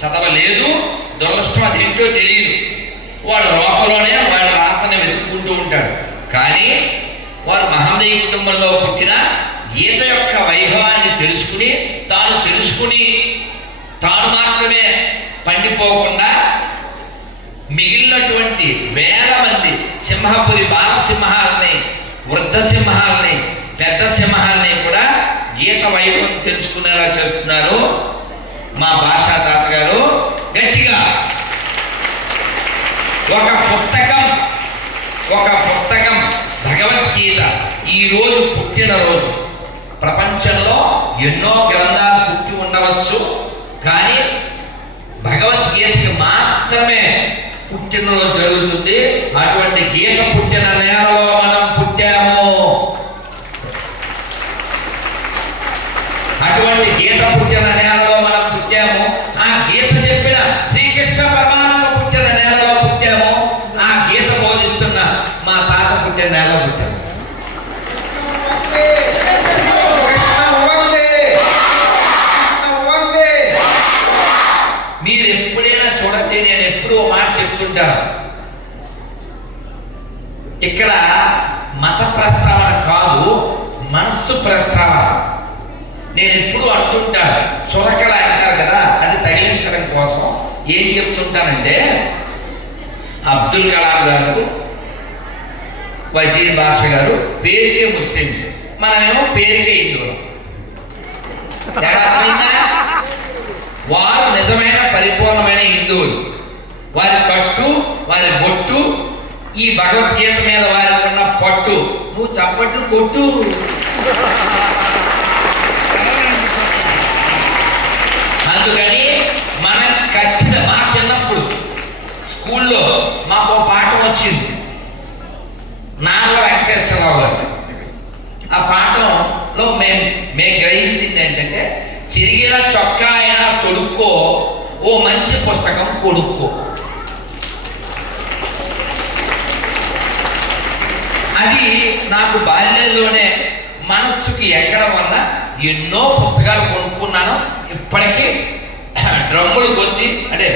చదవలేదు, దురదృష్టం అదేంటో తెలియదు. వాడు లోపలనే వాడి రాతని వెతుక్కుంటూ ఉంటాడు. కానీ వారు మహమ్మదీయ కుటుంబంలో పుట్టిన గీత యొక్క వైభవాన్ని తెలుసుకుని తాను మాత్రమే పండిపోకుండా మిగిలినటువంటి వేల మంది సింహపురి బాల సింహాలని, వృద్ధ సింహాలని, పెద్ద సింహాలని కూడా గీత వైభవం తెలుసుకునేలా చేస్తున్నారు మా భాషా తాతగారు. గట్టిగా ఒక పుస్తకం భగవద్గీత ఈరోజు పుట్టినరోజు. ప్రపంచంలో ఎన్నో గ్రంథాలు పుట్టి ఉండవచ్చు, కానీ భగవద్గీతకి మాత్రమే పుట్టినరోజు జరుగుతుంది. అటువంటి గీత పుట్టిన నేలలో మనం పుట్టాము. అటువంటి గీత పుట్టిన నేలలో మనం పుట్టాము. ఆ గీత చెప్పిన శ్రీకృష్ణ పరమాత్మ పుట్టిన నేలలో పుట్టాము. ఆ గీత బోధిస్తున్న మా తాత పుట్టిన నేలలో పుట్టాము. మీరు ఎప్పుడైనా చూడండి, నేను ఎప్పుడూ మాట చెప్తుంటాను, ఇక్కడ మత ప్రస్తావన కాదు, మనస్సు ప్రస్తావన. నేను ఎప్పుడు అంటుంటాను, చురకలు అంటారు కదా, అది తగిలించడం కోసం ఏం చెప్తుంటానంటే, అబ్దుల్ కలాం గారు, వజీర్ బాషా గారు పేరుకే ముస్లిమ్స్, మనమేమో పేరుకే హిందువులు. వారు నిజమైన పరిపూర్ణమైన హిందువులు. వారి కట్టు, వారి బొట్టు, ఈ భగవద్గీత మీద వారికి ఉన్న పట్టు. నువ్వు చప్పట్లు కొట్టు. అందుకని మనం ఖచ్చితంగా మా చిన్నప్పుడు స్కూల్లో మాకు పాఠం వచ్చింది, నాన్న వెంకటేశ్వరరావు గారు. ఆ పాఠంలో మేము గ్రహించింది ఏంటంటే, చిరిగిన చొక్కా అయినా కొడుక్కో, ఓ మంచి పుస్తకం కొడుక్కో. అది నాకు బాల్యంలోనే మనస్సుకి ఎక్కడం వల్ల ఎన్నో పుస్తకాలు కొనుక్కున్నాను. ఇప్పటికీ డ్రమ్ములు కొద్ది, అంటే